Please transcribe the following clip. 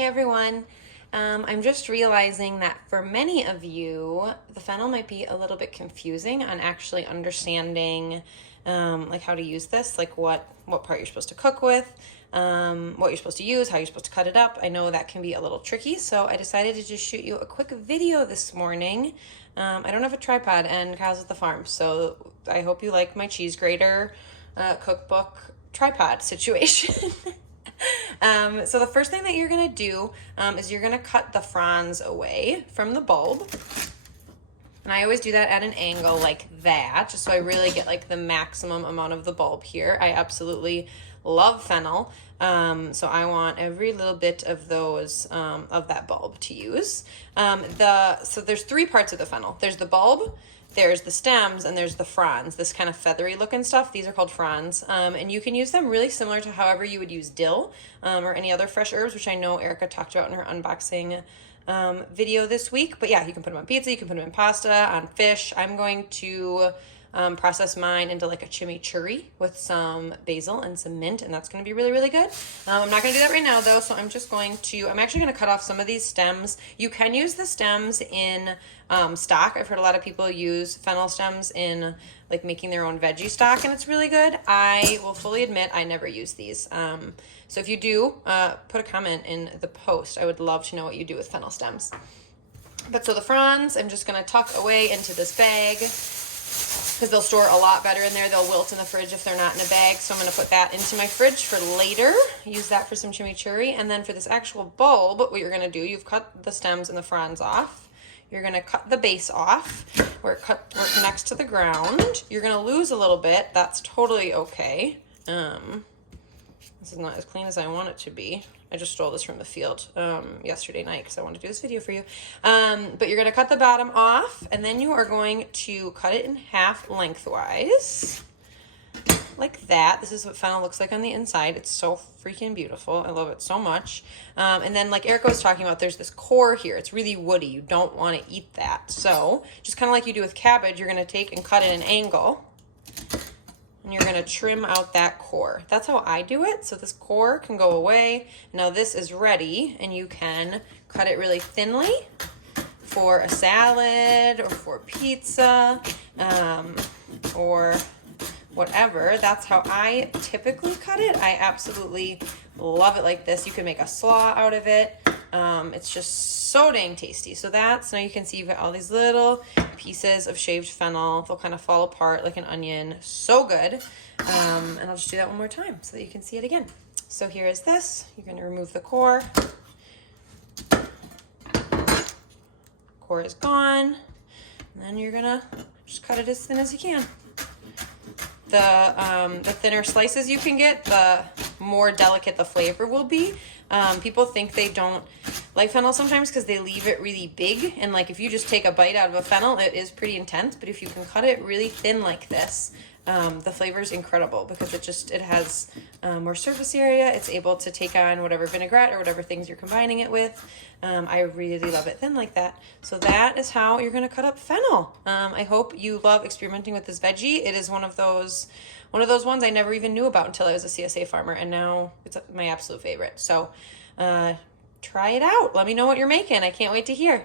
Hey everyone. I'm just realizing that for many of you, the fennel might be a little bit confusing on actually understanding like how to use this, like what part you're supposed to cook with, what you're supposed to use, how you're supposed to cut it up. I know that can be a little tricky, so I decided to just shoot you a quick video this morning. I don't have a tripod and Kyle's at the farm, so I hope you like my cheese grater cookbook tripod situation. So the first thing that you're gonna do is you're gonna cut the fronds away from the bulb. And I always do that at an angle like that, just so I really get like the maximum amount of the bulb here. I absolutely love fennel, so I want every little bit of those, of that bulb to use. So there's three parts of the fennel. There's the bulb, there's the stems, and there's the fronds, this kind of feathery looking stuff. These are called fronds, and you can use them really similar to however you would use dill or any other fresh herbs, which I know Erica talked about in her unboxing video this week. But yeah, you can put them on pizza, you can put them in pasta, on fish. I'm going to process mine into like a chimichurri with some basil and some mint, and that's going to be really, really good. I'm not going to do that right now though, so I'm actually going to cut off some of these stems. You can use the stems in stock. I've heard a lot of people use fennel stems in like making their own veggie stock, and it's really good. I will fully admit I never use these. So if you do, put a comment in the post. I would love to know what you do with fennel stems. But so the fronds, I'm just going to tuck away into this bag, because they'll store a lot better in there. They'll wilt in the fridge if they're not in a bag. So I'm going to put that into my fridge for later. Use that for some chimichurri. And then for this actual bulb, what you're going to do, you've cut the stems and the fronds off. You're going to cut the base off where it connects to the ground. You're going to lose a little bit. That's totally okay. This is not as clean as I want it to be. I just stole this from the field yesterday night because I wanted to do this video for you. But you're going to cut the bottom off, and then you are going to cut it in half lengthwise, like that. This is what fennel looks like on the inside. It's so freaking beautiful. I love it so much. And then like Erica was talking about, there's this core here. It's really woody. You don't want to eat that. So just kind of like you do with cabbage, you're going to take and cut at an angle. And you're going to trim out that core. That's how I do it. So this core can go away. Now this is ready, and you can cut it really thinly for a salad or for pizza or whatever. That's how I typically cut it. I absolutely love it like this. You can make a slaw out of it. It's just so dang tasty. So now you can see you've got all these little pieces of shaved fennel. They'll kind of fall apart like an onion. So good. And I'll just do that one more time so that you can see it again. So here is this. You're going to remove the core. Core is gone. And then you're going to just cut it as thin as you can. The thinner slices you can get, the more delicate the flavor will be. People think they don't like fennel sometimes because they leave it really big, and like if you just take a bite out of a fennel, it is pretty intense. But if you can cut it really thin like this, the flavor is incredible because it has more surface area. It's able to take on whatever vinaigrette or whatever things you're combining it with. I really love it thin like that. So that is how you're going to cut up fennel. I hope you love experimenting with this veggie. It is one of those ones I never even knew about until I was a CSA farmer, and now it's my absolute favorite. So try it out. Let me know what you're making. I can't wait to hear.